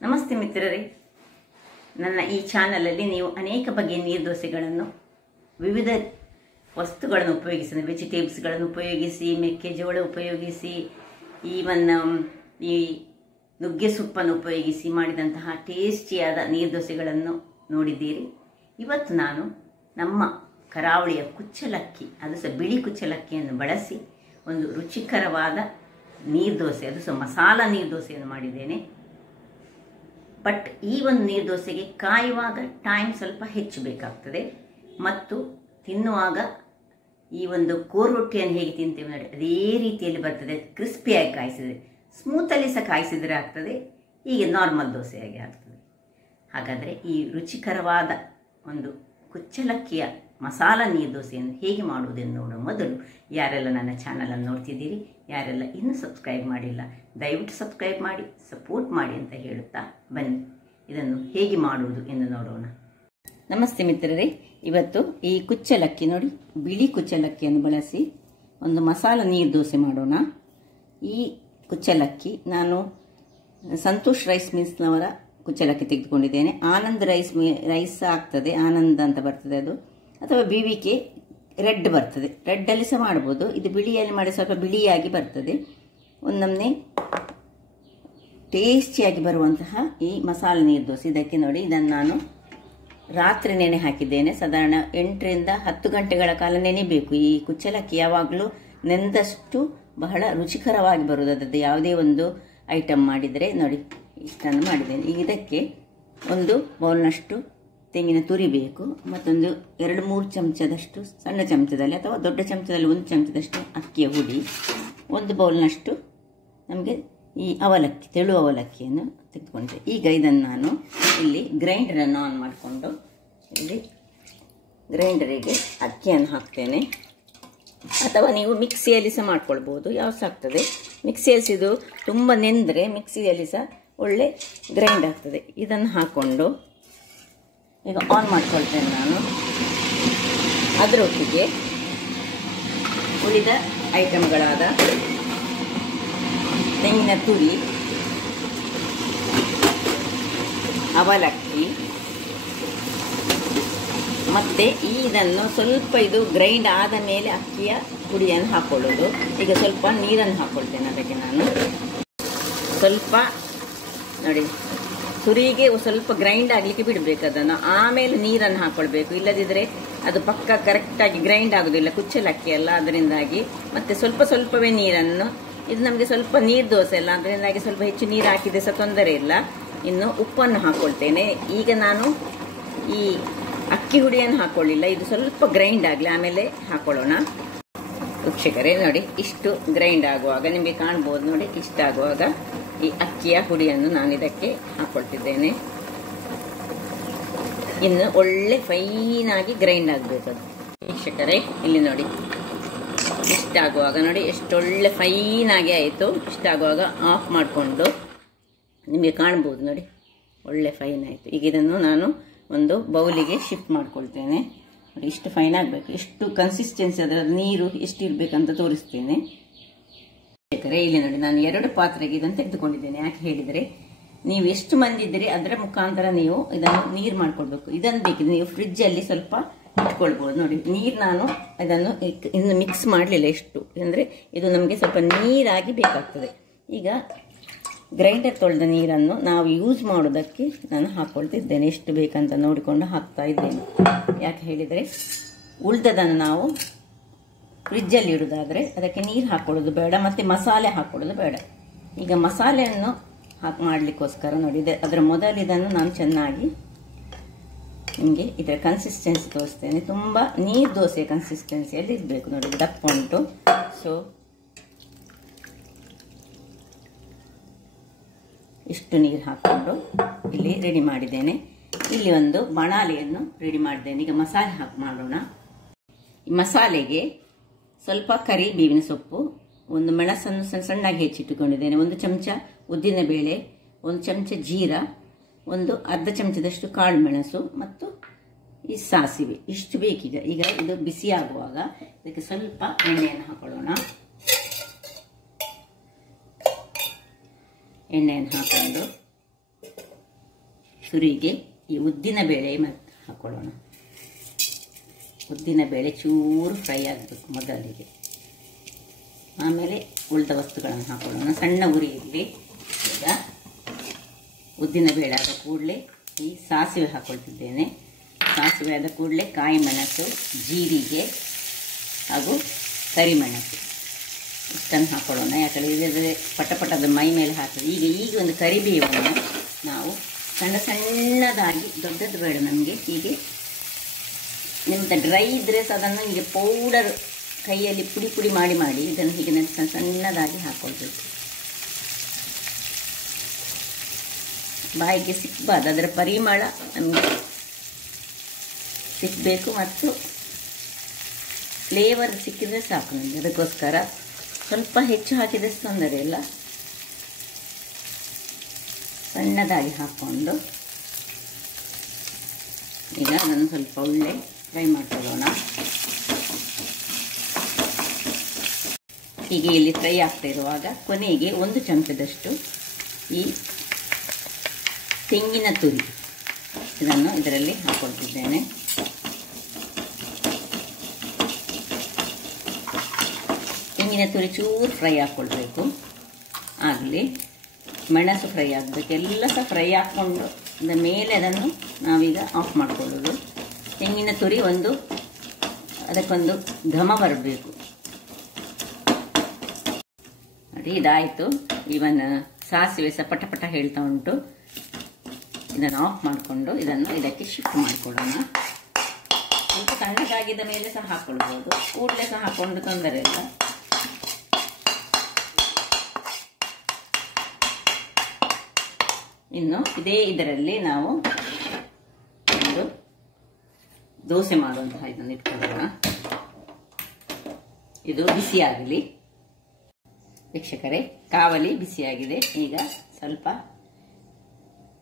ನಮಸ್ತೆ ಮಿತ್ರರೇ, ನನ್ನ ಈ ಚಾನಲಲ್ಲಿ ನೀವು ಅನೇಕ ಬಗೆಯ ನೀರ್ದೋಸೆಗಳನ್ನು ವಿವಿಧ ವಸ್ತುಗಳನ್ನು ಉಪಯೋಗಿಸಿ, ವೆಜಿಟೇಬಲ್ಸ್ಗಳನ್ನು ಉಪಯೋಗಿಸಿ, ಮೆಕ್ಕೆಜೋಳ ಉಪಯೋಗಿಸಿ, ಈ ನುಗ್ಗೆ ಸೊಪ್ಪನ್ನು ಉಪಯೋಗಿಸಿ ಮಾಡಿದಂತಹ ಟೇಸ್ಟಿಯಾದ ನೀರ್ದೋಸೆಗಳನ್ನು ನೋಡಿದ್ದೀರಿ. ಇವತ್ತು ನಾನು ನಮ್ಮ ಕರಾವಳಿಯ ಕುಚ್ಚಲಕ್ಕಿ, ಅದು ಸಹ ಬಿಳಿ ಕುಚ್ಚಲಕ್ಕಿಯನ್ನು ಬಳಸಿ ಒಂದು ರುಚಿಕರವಾದ ನೀರ್ದೋಸೆ, ಅದು ಸಹ ಮಸಾಲ ನೀರ್ದೋಸೆಯನ್ನು ಮಾಡಿದ್ದೇನೆ. ಬಟ್ ಈ ಒಂದು ನೀರ್ದೋಸೆಗೆ ಕಾಯುವಾಗ ಟೈಮ್ ಸ್ವಲ್ಪ ಹೆಚ್ಚು ಬೇಕಾಗ್ತದೆ ಮತ್ತು ತಿನ್ನುವಾಗ ಈ ಒಂದು ಕೋರು ರೊಟ್ಟಿಯನ್ನು ಹೇಗೆ ತಿಂತೇವೆ ನೋಡಿ ಅದೇ ರೀತಿಯಲ್ಲಿ ಬರ್ತದೆ. ಕ್ರಿಸ್ಪಿಯಾಗಿ ಕಾಯಿಸಿದರೆ, ಸ್ಮೂತಲ್ಲಿ ಸಹ ಕಾಯಿಸಿದರೆ ಆಗ್ತದೆ, ಹೀಗೆ ನಾರ್ಮಲ್ ದೋಸೆಯಾಗಿ ಆಗ್ತದೆ. ಹಾಗಾದರೆ ಈ ರುಚಿಕರವಾದ ಒಂದು ಕುಚ್ಚಲಕ್ಕಿಯ ಮಸಾಲ ನೀರ್ದೋಸೆಯನ್ನು ಹೇಗೆ ಮಾಡುವುದೆಂದು ನೋಡುವ ಮೊದಲು ಯಾರೆಲ್ಲ ನನ್ನ ಚಾನಲನ್ನು ನೋಡ್ತಿದ್ದೀರಿ, ಯಾರೆಲ್ಲ ಇನ್ನೂ ಸಬ್ಸ್ಕ್ರೈಬ್ ಮಾಡಿಲ್ಲ, ದಯವಿಟ್ಟು ಸಬ್ಸ್ಕ್ರೈಬ್ ಮಾಡಿ, ಸಪೋರ್ಟ್ ಮಾಡಿ ಅಂತ ಹೇಳುತ್ತಾ ಬನ್ನಿ ಇದನ್ನು ಹೇಗೆ ಮಾಡುವುದು ಎಂದು ನೋಡೋಣ. ನಮಸ್ತೆ ಮಿತ್ರರೇ, ಇವತ್ತು ಈ ಕುಚ್ಚಲಕ್ಕಿ ನೋಡಿ, ಬಿಳಿ ಕುಚ್ಚಲಕ್ಕಿಯನ್ನು ಬಳಸಿ ಒಂದು ಮಸಾಲ ನೀರ್ದೋಸೆ ಮಾಡೋಣ. ಈ ಕುಚ್ಚಲಕ್ಕಿ ನಾನು ಸಂತೋಷ್ ರೈಸ್ ಮಿಲ್ಸ್ನವರ ಕುಚ್ಚಲಕ್ಕಿ ತೆಗೆದುಕೊಂಡಿದ್ದೇನೆ. ಆನಂದ್ ರೈಸ್ ಆಗ್ತದೆ, ಆನಂದ್ ಅಂತ ಬರ್ತದೆ ಅದು, ಅಥವಾ BVK ರೆಡ್ ಬರ್ತದೆ, ರೆಡ್ಡಲ್ಲಿ ಸಹ ಮಾಡ್ಬೋದು. ಇದು ಬಿಳಿಯಲ್ಲಿ ಮಾಡಿ ಸ್ವಲ್ಪ ಬಿಳಿಯಾಗಿ ಬರ್ತದೆ. ಒಂದೊಮ್ಮೆ ಟೇಸ್ಟಿಯಾಗಿ ಬರುವಂತಹ ಈ ಮಸಾಲೆ ನೀರ್ದೋಸೆ. ಇದಕ್ಕೆ ನೋಡಿ, ಇದನ್ನು ನಾನು ರಾತ್ರಿ ನೆನೆ ಹಾಕಿದ್ದೇನೆ. ಸಾಧಾರಣ 8 ರಿಂದ 10 ಗಂಟೆಗಳ ಕಾಲ ನೆನೆಬೇಕು. ಈ ಕುಚ್ಚಲಕ್ಕಿ ಯಾವಾಗಲೂ ನೆಂದಷ್ಟು ಬಹಳ ರುಚಿಕರವಾಗಿ ಬರುವುದು. ಅದದ್ದು ಯಾವುದೇ ಒಂದು ಐಟಮ್ ಮಾಡಿದರೆ ನೋಡಿ, ಇಷ್ಟನ್ನು ಮಾಡಿದ್ದೇನೆ. ಈಗ ಇದಕ್ಕೆ ಒಂದು ಬೌಲ್ನಷ್ಟು ತೆಂಗಿನ ತುರಿ ಬೇಕು, ಮತ್ತೊಂದು 2-3 ಚಮಚದಷ್ಟು ಸಣ್ಣ ಚಮಚದಲ್ಲಿ ಅಥವಾ ದೊಡ್ಡ ಚಮಚದಲ್ಲಿ 1 ಚಮಚದಷ್ಟು ಅಕ್ಕಿಯ ಹುಡಿ, 1 ಬೌಲ್ನಷ್ಟು ನಮಗೆ ಈ ಅವಲಕ್ಕಿ, ತೆಳು ಅವಲಕ್ಕಿಯನ್ನು ತೆಗೆದುಕೊಂಡೆ. ಈಗ ಇದನ್ನು ನಾನು ಇಲ್ಲಿ ಗ್ರೈಂಡರನ್ನು ಆನ್ ಮಾಡಿಕೊಂಡು ಇಲ್ಲಿ ಗ್ರೈಂಡರಿಗೆ ಅಕ್ಕಿಯನ್ನು ಹಾಕ್ತೇನೆ. ಅಥವಾ ನೀವು ಮಿಕ್ಸಿಯಲ್ಲಿ ಸಹ ಮಾಡ್ಕೊಳ್ಬೋದು, ಯಾವ ಸಹ ಆಗ್ತದೆ. ಮಿಕ್ಸಿಯಲ್ಲಿ ಇದು ತುಂಬ ನೆಂದರೆ ಮಿಕ್ಸಿಯಲ್ಲಿ ಸಹ ಒಳ್ಳೆ ಗ್ರೈಂಡ್ ಆಗ್ತದೆ. ಇದನ್ನು ಹಾಕ್ಕೊಂಡು ಈಗ ಆನ್ ಮಾಡ್ಕೊಳ್ತೇನೆ ನಾನು. ಅದರೊಟ್ಟಿಗೆ ಉಳಿದ ಐಟಮ್ಗಳಾದ ತೆಂಗಿನ ತುರಿ, ಅವಲಕ್ಕಿ ಮತ್ತು ಇದನ್ನು ಸ್ವಲ್ಪ ಇದು ಗ್ರೈಂಡ್ ಆದ ಮೇಲೆ ಅಕ್ಕಿಯ ಪುಡಿಯನ್ನು ಹಾಕ್ಕೊಳ್ಳೋದು. ಈಗ ಸ್ವಲ್ಪ ನೀರನ್ನು ಹಾಕ್ಕೊಳ್ತೇನೆ. ಅದಕ್ಕೆ ನಾನು ಸ್ವಲ್ಪ ನೋಡಿ, ತುರಿಗೆ ಸ್ವಲ್ಪ ಗ್ರೈಂಡ್ ಆಗಲಿಕ್ಕೆ ಬಿಡಬೇಕು ಅದನ್ನು, ಆಮೇಲೆ ನೀರನ್ನು ಹಾಕ್ಕೊಳ್ಬೇಕು. ಇಲ್ಲದಿದ್ದರೆ ಅದು ಪಕ್ಕ ಕರೆಕ್ಟಾಗಿ ಗ್ರೈಂಡ್ ಆಗೋದಿಲ್ಲ, ಕುಚ್ಚಲಕ್ಕಿ ಅಲ್ಲ, ಅದರಿಂದಾಗಿ. ಮತ್ತು ಸ್ವಲ್ಪವೇ ನೀರನ್ನು, ಇದು ನಮಗೆ ಸ್ವಲ್ಪ ನೀರು ದೋಸೆ ಅಲ್ಲ, ಅದರಿಂದಾಗಿ ಸ್ವಲ್ಪ ಹೆಚ್ಚು ನೀರು ಹಾಕಿದರೆ ಸಹ ತೊಂದರೆ ಇಲ್ಲ. ಇನ್ನು ಉಪ್ಪನ್ನು ಹಾಕ್ಕೊಳ್ತೇನೆ. ಈಗ ನಾನು ಈ ಅಕ್ಕಿ ಹುಡಿಯನ್ನು ಹಾಕ್ಕೊಳ್ಳಿಲ್ಲ, ಇದು ಸ್ವಲ್ಪ ಗ್ರೈಂಡ್ ಆಗಲಿ, ಆಮೇಲೆ ಹಾಕ್ಕೊಳ್ಳೋಣ. ವೀಕ್ಷಕರೇ ನೋಡಿ, ಇಷ್ಟು ಗ್ರೈಂಡ್ ಆಗುವಾಗ ನಿಮಗೆ ಕಾಣ್ಬೋದು ನೋಡಿ, ಇಷ್ಟಾಗುವಾಗ ಈ ಅಕ್ಕಿಯ ಹುಡಿಯನ್ನು ನಾನು ಇದಕ್ಕೆ ಹಾಕ್ಕೊಳ್ತಿದ್ದೇನೆ. ಇನ್ನು ಒಳ್ಳೆ ಫೈನಾಗಿ ಗ್ರೈಂಡ್ ಆಗಬೇಕು ಅದು. ವೀಕ್ಷಕರೇ ಇಲ್ಲಿ ನೋಡಿ, ಇಷ್ಟಾಗುವಾಗ ನೋಡಿ ಎಷ್ಟೊಳ್ಳೆ ಫೈನಾಗಿ ಆಯಿತು. ಇಷ್ಟಾಗುವಾಗ ಆಫ್ ಮಾಡಿಕೊಂಡು ನಿಮಗೆ ಕಾಣ್ಬೋದು ನೋಡಿ, ಒಳ್ಳೆ ಫೈನ್ ಆಯಿತು. ಈಗ ಇದನ್ನು ನಾನು ಒಂದು ಬೌಲಿಗೆ ಶಿಫ್ಟ್ ಮಾಡ್ಕೊಳ್ತೇನೆ. ನೋಡಿ, ಇಷ್ಟು ಫೈನ್ ಆಗಬೇಕು, ಇಷ್ಟು ಕನ್ಸಿಸ್ಟೆನ್ಸಿ, ಅದರ ನೀರು ಎಷ್ಟು ಇರಬೇಕಂತ ತೋರಿಸ್ತೇನೆ. ವೀಕ್ಷಕರೇ ಇಲ್ಲಿ ನೋಡಿ, ನಾನು 2 ಪಾತ್ರೆಗೆ ಇದನ್ನು ತೆಗೆದುಕೊಂಡಿದ್ದೇನೆ. ಯಾಕೆ ಹೇಳಿದರೆ, ನೀವು ಎಷ್ಟು ಮಂದಿ ಇದ್ದೀರಿ ಅದರ ಮುಖಾಂತರ ನೀವು ಇದನ್ನು ನೀರು ಮಾಡ್ಕೊಳ್ಬೇಕು. ಇದನ್ನು ಬೇಕಿದ್ರೆ ನೀವು ಫ್ರಿಜ್ಜಲ್ಲಿ ಸ್ವಲ್ಪ ಇಟ್ಕೊಳ್ಬೋದು. ನೋಡಿ, ನೀರು ನಾನು ಇದನ್ನು ಇನ್ನು ಮಿಕ್ಸ್ ಮಾಡಲಿಲ್ಲ ಎಷ್ಟು, ಅಂದರೆ ಇದು ನಮಗೆ ಸ್ವಲ್ಪ ನೀರಾಗಿ ಬೇಕಾಗ್ತದೆ. ಈಗ ಗ್ರೈಂಡರ್ ತೊಳೆದ ನೀರನ್ನು ನಾವು ಯೂಸ್ ಮಾಡೋದಕ್ಕೆ ನಾನು ಹಾಕ್ಕೊಳ್ತಿದ್ದೇನೆ. ಎಷ್ಟು ಬೇಕಂತ ನೋಡಿಕೊಂಡು ಹಾಕ್ತಾ ಇದ್ದೇನೆ. ಯಾಕೆ ಹೇಳಿದರೆ, ಉಳಿದದನ್ನು ನಾವು ಫ್ರಿಜ್ಜಲ್ಲಿ ಇಡೋದಾದರೆ ಅದಕ್ಕೆ ನೀರು ಹಾಕ್ಕೊಳ್ಳೋದು ಬೇಡ, ಮತ್ತು ಮಸಾಲೆ ಹಾಕ್ಕೊಳ್ಳೋದು ಬೇಡ. ಈಗ ಮಸಾಲೆಯನ್ನು ಮಾಡಲಿಕ್ಕೋಸ್ಕರ ನೋಡಿ, ಅದರ ಮೊದಲು ಇದನ್ನು ನಾನು ಚೆನ್ನಾಗಿ ನಿಮಗೆ ಇದರ ಕನ್ಸಿಸ್ಟೆನ್ಸಿ ತೋರಿಸ್ತೇನೆ. ತುಂಬ ನೀರು ದೋಸೆ ಕನ್ಸಿಸ್ಟೆನ್ಸಿಯಲ್ಲಿ ಇರಬೇಕು ನೋಡಿ, ದಪ್ಪ ಉಂಟು. ಸೊ ಇಷ್ಟು ನೀರು ಹಾಕ್ಕೊಂಡು ಇಲ್ಲಿ ರೆಡಿ ಮಾಡಿದ್ದೇನೆ. ಇಲ್ಲಿ ಒಂದು ಬಾಣಲೆಯನ್ನು ರೆಡಿ ಮಾಡಿದ್ದೇನೆ. ಈಗ ಮಸಾಲೆ ಮಾಡೋಣ. ಈ ಮಸಾಲೆಗೆ ಸ್ವಲ್ಪ ಕರಿಬೇವಿನ ಸೊಪ್ಪು, 1 ಮೆಣಸನ್ನು ಸಣ್ಣಾಗಿ ಹೆಚ್ಚಿಟ್ಟುಕೊಂಡಿದ್ದೇನೆ, 1 ಚಮಚ ಉದ್ದಿನಬೇಳೆ, 1 ಚಮಚ ಜೀರಾ, 1 ಅರ್ಧ ಚಮಚದಷ್ಟು ಕಾಳು ಮೆಣಸು ಮತ್ತು ಈ ಸಾಸಿವೆ, ಇಷ್ಟು ಬೇಕೀಗ. ಈಗ ಇದು ಬಿಸಿ ಆಗುವಾಗ ಇದಕ್ಕೆ ಸ್ವಲ್ಪ ಎಣ್ಣೆಯನ್ನು ಹಾಕೊಳ್ಳೋಣ. ಎಣ್ಣೆಯನ್ನು ಹಾಕೊಂಡು ತುರಿಗೆ ಈ ಉದ್ದಿನ ಬೇಳೆ ಮತ್ತು ಹಾಕೊಳ್ಳೋಣ. ಉದ್ದಿನ ಬೇಳೆ ಚೂರು ಫ್ರೈ ಆಗಬೇಕು ಮೊದಲಿಗೆ, ಆಮೇಲೆ ಉಳಿದ ವಸ್ತುಗಳನ್ನು ಹಾಕೊಳ್ಳೋಣ. ಸಣ್ಣ ಉರಿಯಲ್ಲಿ ಈಗ ಉದ್ದಿನ ಬೇಳೆ ಆದ ಕೂಡಲೇ ಈ ಸಾಸಿವೆ ಹಾಕ್ಕೊಳ್ತಿದ್ದೇನೆ. ಸಾಸಿವೆ ಆದ ಕೂಡಲೇ ಕಾಯಿ ಮೆಣಸು, ಜೀರಿಗೆ ಹಾಗೂ ಕರಿಮೆಣಸು ಇಷ್ಟನ್ನು ಹಾಕೊಳ್ಳೋಣ. ಯಾಕಂದರೆ ಇಲ್ಲದ್ರೆ ಪಟಪಟದ ಮೈ ಮೇಲೆ ಹಾಕಿ ಈಗ ಒಂದು ಕರಿಬೇವನ್ನು ನಾವು ಸಣ್ಣ ಸಣ್ಣದಾಗಿ, ದೊಡ್ಡದು ಬೇಡ ನಮಗೆ, ಹೀಗೆ ನಿಮ್ಮದು ಡ್ರೈ ಇದ್ದರೆ ಸಹ ಅದನ್ನು ಹೀಗೆ ಪೌಡರ್ ಕೈಯಲ್ಲಿ ಪುಡಿ ಪುಡಿ ಮಾಡಿ ಇದನ್ನು ಹೀಗೆ ಸಣ್ಣದಾಗಿ ಹಾಕ್ಕೊಳ್ಬೇಕು. ಬಾಯಿಗೆ ಸಿಕ್ಕಬಾರ್ದು, ಅದರ ಪರಿಮಳ ನಮಗೆ ಸಿಕ್ಕಬೇಕು ಮತ್ತು ಫ್ಲೇವರ್ ಸಿಕ್ಕಿದರೆ ಸಾಕು ನಮಗೆ. ಅದಕ್ಕೋಸ್ಕರ ಸ್ವಲ್ಪ ಹೆಚ್ಚು ಹಾಕಿದರೆ ತೊಂದರೆ ಇಲ್ಲ. ಸಣ್ಣದಾಗಿ ಹಾಕ್ಕೊಂಡು ಈಗ ಅದನ್ನು ಸ್ವಲ್ಪ ಒಳ್ಳೆ ಫ್ರೈ ಮಾಡ್ಕೊಳ್ಳೋಣ. ಹೀಗೆ ಇಲ್ಲಿ ಫ್ರೈ ಆಗ್ತಾ ಇರುವಾಗ ಕೊನೆಗೆ 1 ಚಮಚದಷ್ಟು ಈ ತೆಂಗಿನ ತುರಿ ಇದನ್ನು ಇದರಲ್ಲಿ ಹಾಕ್ಕೊಳ್ತಿದ್ದೇನೆ. ತೆಂಗಿನ ತುರಿ ಚೂರು ಫ್ರೈ ಹಾಕ್ಕೊಳ್ಬೇಕು. ಆಗಲಿ ಮೆಣಸು ಫ್ರೈ ಆಗಬೇಕು, ಎಲ್ಲ ಸಹ ಫ್ರೈ ಹಾಕ್ಕೊಂಡು ಮೇಲೆ ಅದನ್ನು ನಾವೀಗ ಆಫ್ ಮಾಡಿಕೊಳ್ಳೋದು. ತೆಂಗಿನ ತುರಿ ಅದಕ್ಕೊಂದು ಘಮ ಬರಬೇಕು ನೋಡಿ. ಇದಾಯಿತು. ಇವನ್ ಸಾಸಿವೆ ಸಹ ಪಟ ಹೇಳ್ತಾ ಉಂಟು. ಇದನ್ನು ಆಫ್ ಮಾಡಿಕೊಂಡು ಇದನ್ನು ಇದಕ್ಕೆ ಶಿಫ್ಟ್ ಮಾಡಿಕೊಳ್ಳೋಣ. ಸ್ವಲ್ಪ ತಣ್ಣಗಾಗಿದ್ದ ಮೇಲೆ ಸಹ ಹಾಕ್ಕೊಳ್ಬೋದು, ಕೂಡಲೇ ಸಹ ಹಾಕ್ಕೊಂಡು ತೊಂದರೆ ಇಲ್ಲ. ಇನ್ನು ಇದೇ ಇದರಲ್ಲಿ ನಾವು ಒಂದು ದೋಸೆ ಮಾಡುವಂತಹ ಇದನ್ನು ಇಟ್ಕೊಳ್ಳೋಣ. ಇದು ಬಿಸಿಯಾಗಲಿ ವೀಕ್ಷಕರೇ. ಕಾವಲಿ ಬಿಸಿಯಾಗಿದೆ. ಈಗ ಸ್ವಲ್ಪ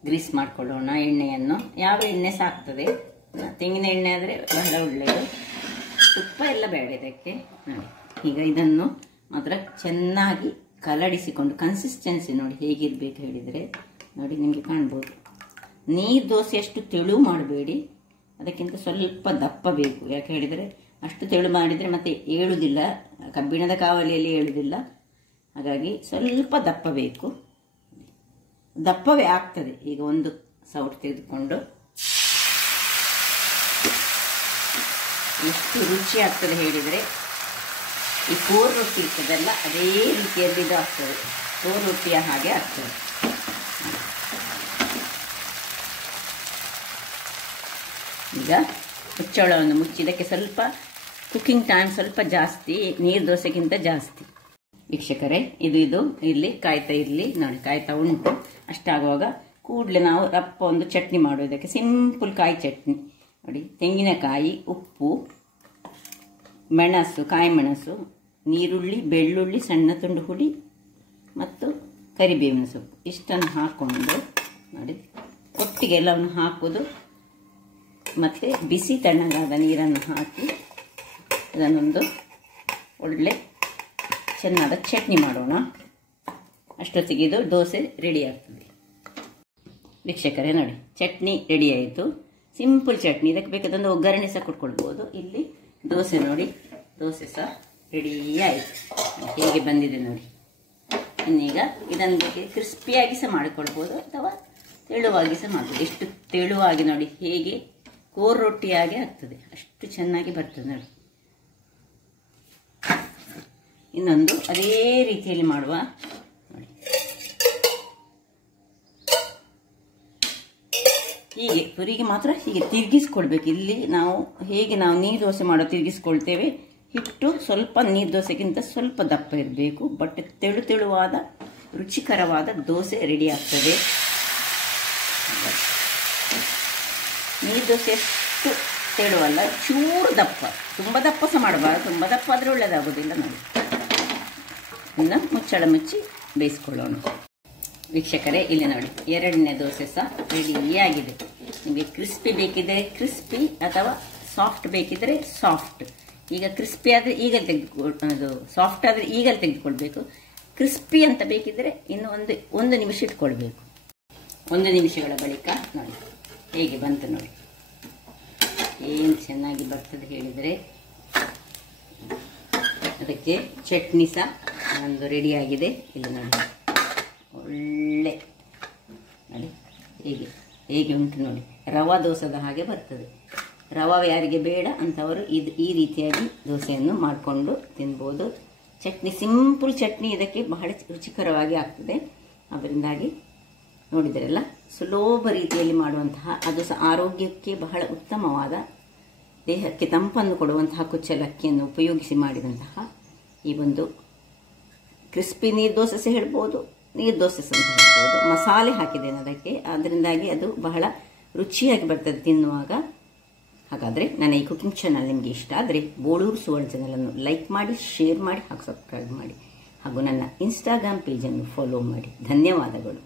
ಗ್ರೀಸ್ ಮಾಡ್ಕೊಳ್ಳೋಣ ಎಣ್ಣೆಯನ್ನು. ಯಾವ ಎಣ್ಣೆ ಸಾಕ್ತದೆ, ತೆಂಗಿನ ಎಣ್ಣೆ ಆದರೆ ಬಹಳ ಒಳ್ಳೆಯದು, ತುಪ್ಪ ಎಲ್ಲ ಬೇಡ ಇದಕ್ಕೆ ನೋಡಿ. ಈಗ ಇದನ್ನು ಮಾತ್ರ ಚೆನ್ನಾಗಿ ಕಲಡಿಸಿಕೊಂಡು, ಕನ್ಸಿಸ್ಟೆನ್ಸಿ ನೋಡಿ ಹೇಗಿರ್ಬೇಕು ಹೇಳಿದರೆ ನೋಡಿ ನಿಮಗೆ ಕಾಣ್ಬೋದು. ನೀರು ದೋಸೆಯಷ್ಟು ತೆಳು ಮಾಡಬೇಡಿ, ಅದಕ್ಕಿಂತ ಸ್ವಲ್ಪ ದಪ್ಪ ಬೇಕು. ಯಾಕೆ ಹೇಳಿದರೆ ಅಷ್ಟು ತೆಳು ಮಾಡಿದರೆ ಮತ್ತೆ ಏಳುವುದಿಲ್ಲ, ಕಬ್ಬಿಣದ ಕಾವಲಿಯಲ್ಲಿ ಏಳುವುದಿಲ್ಲ. ಹಾಗಾಗಿ ಸ್ವಲ್ಪ ದಪ್ಪ ಬೇಕು, ದಪ್ಪವೇ ಆಗ್ತದೆ. ಈಗ ಒಂದು ಸೌಟ್ ತೆಗೆದುಕೊಂಡು ಎಷ್ಟು ರುಚಿ ಆಗ್ತದೆ ಹೇಳಿದರೆ, ಈ ಕೋರ್ ರೊಟ್ಟಿ ಇರ್ತದಲ್ಲ ಅದೇ ರೀತಿಯಲ್ಲಿ ಇದು ಆಗ್ತದೆ, ಕೋರ್ ರೊಟ್ಟಿಯ ಹಾಗೆ ಆಗ್ತದೆ. ಈಗ ಮುಚ್ಚಳವನ್ನು ಮುಚ್ಚಿ ಇದಕ್ಕೆ ಸ್ವಲ್ಪ ಕುಕ್ಕಿಂಗ್ ಟೈಮ್ ಸ್ವಲ್ಪ ಜಾಸ್ತಿ, ನೀರು ದೋಸೆಗಿಂತ ಜಾಸ್ತಿ ವೀಕ್ಷಕರೇ. ಇದು ಇಲ್ಲಿ ಕಾಯ್ತಾ ಇರಲಿ ನೋಡಿ, ಕಾಯ್ತಾ ಉಂಟು. ಅಷ್ಟಾಗುವಾಗ ಕೂಡಲೇ ನಾವು ರಪ್ಪ ಒಂದು ಚಟ್ನಿ ಮಾಡೋದಕ್ಕೆ ಸಿಂಪಲ್ ಕಾಯಿ ಚಟ್ನಿ ನೋಡಿ. ತೆಂಗಿನಕಾಯಿ, ಉಪ್ಪು, ಮೆಣಸು, ಕಾಯಿ ಮೆಣಸು, ನೀರುಳ್ಳಿ, ಬೆಳ್ಳುಳ್ಳಿ, ಸಣ್ಣ ತುಂಡು ಹುಳಿ ಮತ್ತು ಕರಿಬೇವಿನ ಸೊಪ್ಪು ಇಷ್ಟನ್ನು ಹಾಕ್ಕೊಂಡು ನೋಡಿ ಒಟ್ಟಿಗೆ ಎಲ್ಲವನ್ನು ಹಾಕೋದು. ಮತ್ತು ಬಿಸಿ ತಣ್ಣಗಾದ ನೀರನ್ನು ಹಾಕಿ ಇದನ್ನೊಂದು ಒಳ್ಳೆ ಚೆನ್ನಾದ ಚಟ್ನಿ ಮಾಡೋಣ. ಅಷ್ಟೊತ್ತಿಗೆ ಇದು ದೋಸೆ ರೆಡಿ ಆಗ್ತದೆ ವೀಕ್ಷಕರೇ. ನೋಡಿ ಚಟ್ನಿ ರೆಡಿ ಆಯಿತು, ಸಿಂಪಲ್ ಚಟ್ನಿ. ಇದಕ್ಕೆ ಬೇಕಾದೊಂದು ಒಗ್ಗರಣೆ ಸಹ ಕೊಟ್ಕೊಳ್ಬೋದು. ಇಲ್ಲಿ ದೋಸೆ ನೋಡಿ, ದೋಸೆ ಸಹ ರೆಡಿ ಆಯಿತು. ಹೇಗೆ ಬಂದಿದೆ ನೋಡಿ. ಇನ್ನೀಗ ಇದನ್ನು ಕ್ರಿಸ್ಪಿಯಾಗಿ ಸಹ ಮಾಡಿಕೊಳ್ಬೋದು ಅಥವಾ ತೆಳುವಾಗಿ ಸಹ ಮಾಡ್ಬೋದು. ಎಷ್ಟು ತೆಳುವಾಗಿ ನೋಡಿ, ಹೇಗೆ ಕೋರ್ ರೊಟ್ಟಿಯಾಗಿ ಆಗ್ತದೆ, ಅಷ್ಟು ಚೆನ್ನಾಗಿ ಬರ್ತದೆ ನೋಡಿ. ಇನ್ನೊಂದು ಅದೇ ರೀತಿಯಲ್ಲಿ ಮಾಡುವ ನೋಡಿ. ಹೀಗೆ ತುರಿಗೆ ಮಾತ್ರ ಹೀಗೆ ತಿರುಗಿಸ್ಕೊಳ್ಬೇಕು. ಇಲ್ಲಿ ನಾವು ಹೇಗೆ ನಾವು ನೀರು ದೋಸೆ ಮಾಡೋ ತಿರುಗಿಸ್ಕೊಳ್ತೇವೆ, ಹಿಟ್ಟು ಸ್ವಲ್ಪ ನೀರು ದೋಸೆಗಿಂತ ಸ್ವಲ್ಪ ದಪ್ಪ ಇರಬೇಕು. ಬಟ್ ತೆಳುವಾದ ರುಚಿಕರವಾದ ದೋಸೆ ರೆಡಿ ಆಗ್ತದೆ. ನೀರು ದೋಸೆ ಎಷ್ಟು ತೆಳುವಲ್ಲ, ಚೂರು ದಪ್ಪ, ತುಂಬ ದಪ್ಪ ಸಹ ಮಾಡಬಾರ್ದು. ತುಂಬ ದಪ್ಪ ಆದರೆ ಒಳ್ಳೆಯದಾಗೋದಿಲ್ಲ ನೋಡಿ. ಇನ್ನು ಮುಚ್ಚಳ ಮುಚ್ಚಿ ಬೇಯಿಸ್ಕೊಳ್ಳೋಣ ವೀಕ್ಷಕರೇ. ಇಲ್ಲಿ ನೋಡಿ ಎರಡನೇ ದೋಸೆ ಸಹ ರೆಡಿಯಾಗಿದೆ. ನಿಮಗೆ ಕ್ರಿಸ್ಪಿ ಬೇಕಿದ್ರೆ ಕ್ರಿಸ್ಪಿ ಅಥವಾ ಸಾಫ್ಟ್ ಬೇಕಿದ್ರೆ ಸಾಫ್ಟ್. ಈಗ ಕ್ರಿಸ್ಪಿ ಆದರೆ ಈಗಲೇ ಅದು ಸಾಫ್ಟ್ ಆದರೆ ಈಗಲೇ ತೆಗೆದುಕೊಳ್ಬೇಕು. ಕ್ರಿಸ್ಪಿ ಅಂತ ಬೇಕಿದ್ರೆ ಇನ್ನು ಒಂದು ನಿಮಿಷ ಇಟ್ಕೊಳ್ಬೇಕು. 1 ನಿಮಿಷಗಳ ಬಳಿಕ ನೋಡಿ ಹೇಗೆ ಬಂತು ನೋಡಿ, ಏನು ಚೆನ್ನಾಗಿ ಬರ್ತದೆ ಹೇಳಿದರೆ. ಅದಕ್ಕೆ ಚಟ್ನಿ ಸಹ ಒಂದು ರೆಡಿಯಾಗಿದೆ. ಇಲ್ಲಿ ನೋಡಿ ಒಳ್ಳೆ ನೋಡಿ ಹೇಗೆ ಹೇಗೆ ಉಂಟು ನೋಡಿ, ರವಾ ದೋಸೆದ ಹಾಗೆ ಬರ್ತದೆ. ರವಾ ಯಾರಿಗೆ ಬೇಡ ಅಂತವರು ಈ ರೀತಿಯಾಗಿ ದೋಸೆಯನ್ನು ಮಾಡಿಕೊಂಡು ತಿನ್ಬೋದು. ಚಟ್ನಿ ಸಿಂಪಲ್ ಚಟ್ನಿ ಇದಕ್ಕೆ ಬಹಳ ರುಚಿಕರವಾಗಿ ಆಗ್ತದೆ. ಅದರಿಂದಾಗಿ ನೋಡಿದರೆಲ್ಲ ಸುಲಭ ರೀತಿಯಲ್ಲಿ ಮಾಡುವಂತಹ, ಅದು ಸಹ ಆರೋಗ್ಯಕ್ಕೆ ಬಹಳ ಉತ್ತಮವಾದ, ದೇಹಕ್ಕೆ ತಂಪನ್ನು ಕೊಡುವಂತಹ ಕುಚ್ಚಲಕ್ಕಿಯನ್ನು ಉಪಯೋಗಿಸಿ ಮಾಡಿದಂತಹ ಈ ಒಂದು ಕ್ರಿಸ್ಪಿ ನೀರು ದೋಸೆ ಸಹ ಹೇಳ್ಬೋದು, ನೀರು ದೋಸೆ ಸಹ ಅಂತ ಹೇಳ್ಬೋದು. ಮಸಾಲೆ ಹಾಕಿದ್ದೇನೆ ಅದಕ್ಕೆ, ಅದರಿಂದಾಗಿ ಅದು ಬಹಳ ರುಚಿಯಾಗಿ ಬರ್ತದೆ ತಿನ್ನುವಾಗ. ಹಾಗಾದರೆ ನನ್ನ ಈ ಕುಕಿಂಗ್ ಚಾನಲ್ ನಿಮಗೆ ಇಷ್ಟ ಆದರೆ ಬೋಳೂರು ಸುವರ್ಣ ಚಾನಲನ್ನು ಲೈಕ್ ಮಾಡಿ, ಶೇರ್ ಮಾಡಿ ಹಾಗೂ ಸಬ್ಸ್ಕ್ರೈಬ್ ಮಾಡಿ ಹಾಗೂ ನನ್ನ ಇನ್ಸ್ಟಾಗ್ರಾಮ್ ಪೇಜನ್ನು ಫಾಲೋ ಮಾಡಿ. ಧನ್ಯವಾದಗಳು.